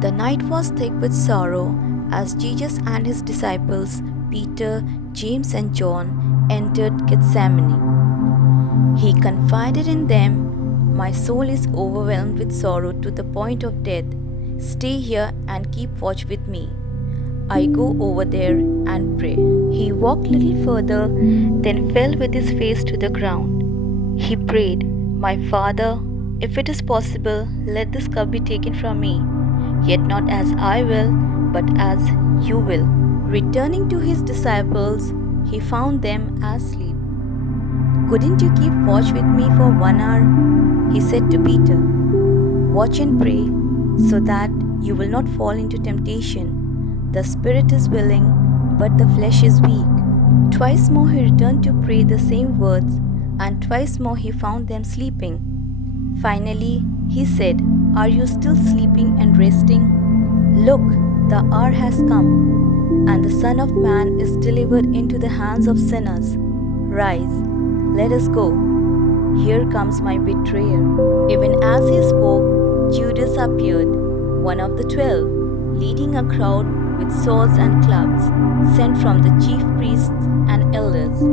The night was thick with sorrow as Jesus and his disciples, Peter, James, and John, entered Gethsemane. He confided in them, "My soul is overwhelmed with sorrow to the point of death. Stay here and keep watch with me. I go over there and pray." He walked little further, then fell with his face to the ground. He prayed, "My Father, if it is possible, let this cup be taken from me. Yet not as I will, but as you will." Returning to his disciples, he found them asleep. "Couldn't you keep watch with me for 1 hour?" he said to Peter. "Watch and pray, so that you will not fall into temptation. The spirit is willing, but the flesh is weak." Twice more he returned to pray the same words, and twice more he found them sleeping. Finally, he said, "Are you still sleeping and resting? Look, the hour has come, and the Son of Man is delivered into the hands of sinners. Rise, let us go. Here comes my betrayer." Even as he spoke, Judas appeared, one of the 12, leading a crowd with swords and clubs, sent from the chief priests and elders.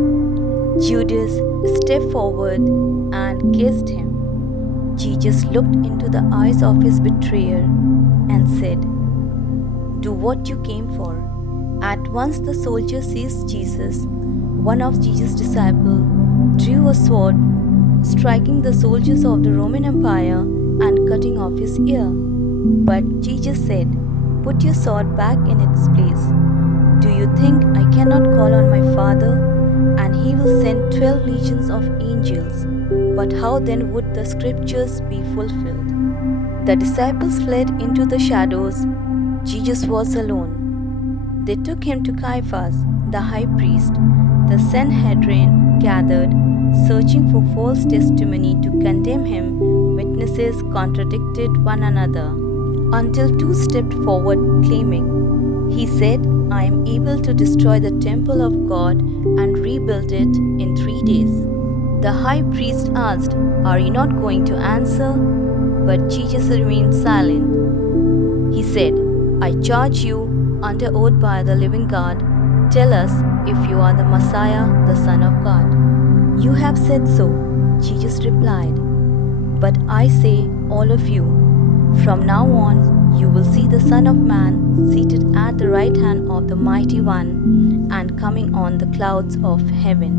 Judas stepped forward and kissed him. Jesus looked into the eyes of his betrayer and said, "Do what you came for." At once the soldier seized Jesus. One of Jesus' disciples drew a sword, striking the soldiers of the Roman Empire and cutting off his ear. But Jesus said, "Put your sword back in its place. Do you think I cannot call on my Father, and he will send 12 legions of angels? But how then would the scriptures be fulfilled?" The disciples fled into the shadows. Jesus was alone. They took him to Caiaphas, the high priest. The Sanhedrin gathered, searching for false testimony to condemn him. Witnesses contradicted one another, until 2 stepped forward claiming, "He said, I am able to destroy the temple of God and rebuild it in 3 days." The high priest asked, "Are you not going to answer?" But Jesus remained silent. He said, "I charge you under oath by the living God, tell us if you are the Messiah, the Son of God." "You have said so," Jesus replied. "But I say, all of you, from now on you will see the Son of Man seated at the right hand of the Mighty One and coming on the clouds of heaven."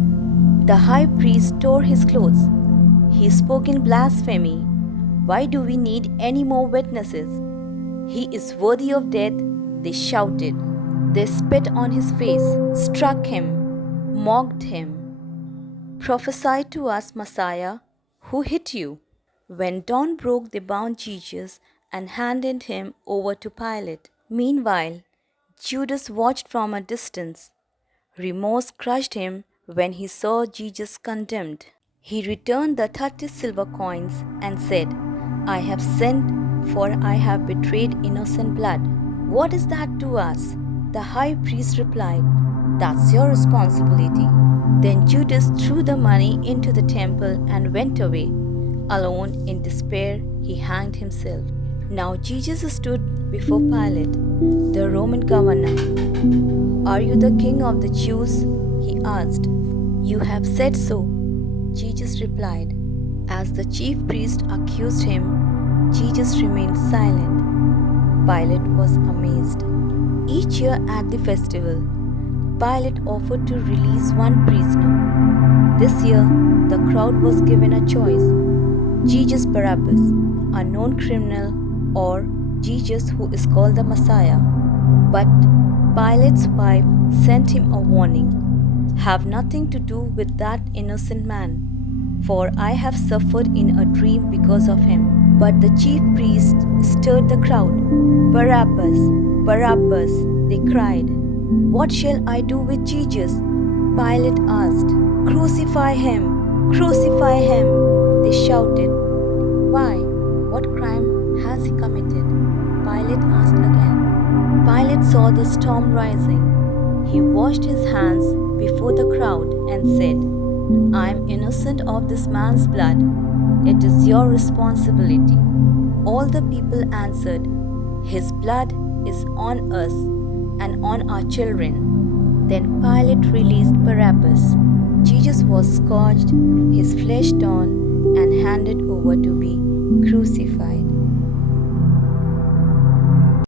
The high priest tore his clothes. He spoke in blasphemy. "Why do we need any more witnesses? He is worthy of death," they shouted. They spit on his face, struck him, mocked him. "Prophesy to us, Messiah. Who hit you?" When dawn broke, they bound Jesus and handed him over to Pilate. Meanwhile, Judas watched from a distance. Remorse crushed him when he saw Jesus condemned. He returned the 30 silver coins and said, "I have sinned, for I have betrayed innocent blood." "What is that to us?" the high priest replied. "That's your responsibility." Then Judas threw the money into the temple and went away. Alone in despair, he hanged himself. Now Jesus stood before Pilate, the Roman governor. "Are you the king of the Jews?" he asked. "You have said so," Jesus replied. As the chief priest accused him, Jesus remained silent. Pilate was amazed. Each year at the festival, Pilate offered to release one prisoner. This year, the crowd was given a choice: Jesus Barabbas, a known criminal, or Jesus who is called the Messiah. But Pilate's wife sent him a warning: "Have nothing to do with that innocent man, for I have suffered in a dream because of him." But the chief priests stirred the crowd. "Barabbas, Barabbas," they cried. "What shall I do with Jesus?" Pilate asked. "Crucify him! Crucify him!" they shouted. "Why? What crime has he committed?" Pilate asked again. Pilate saw the storm rising. He washed his hands before the crowd and said, "I am innocent of this man's blood. It is your responsibility." All the people answered, His blood is on us and on our children. Then Pilate released Barabbas. Jesus was scourged, his flesh torn, and handed over to be crucified.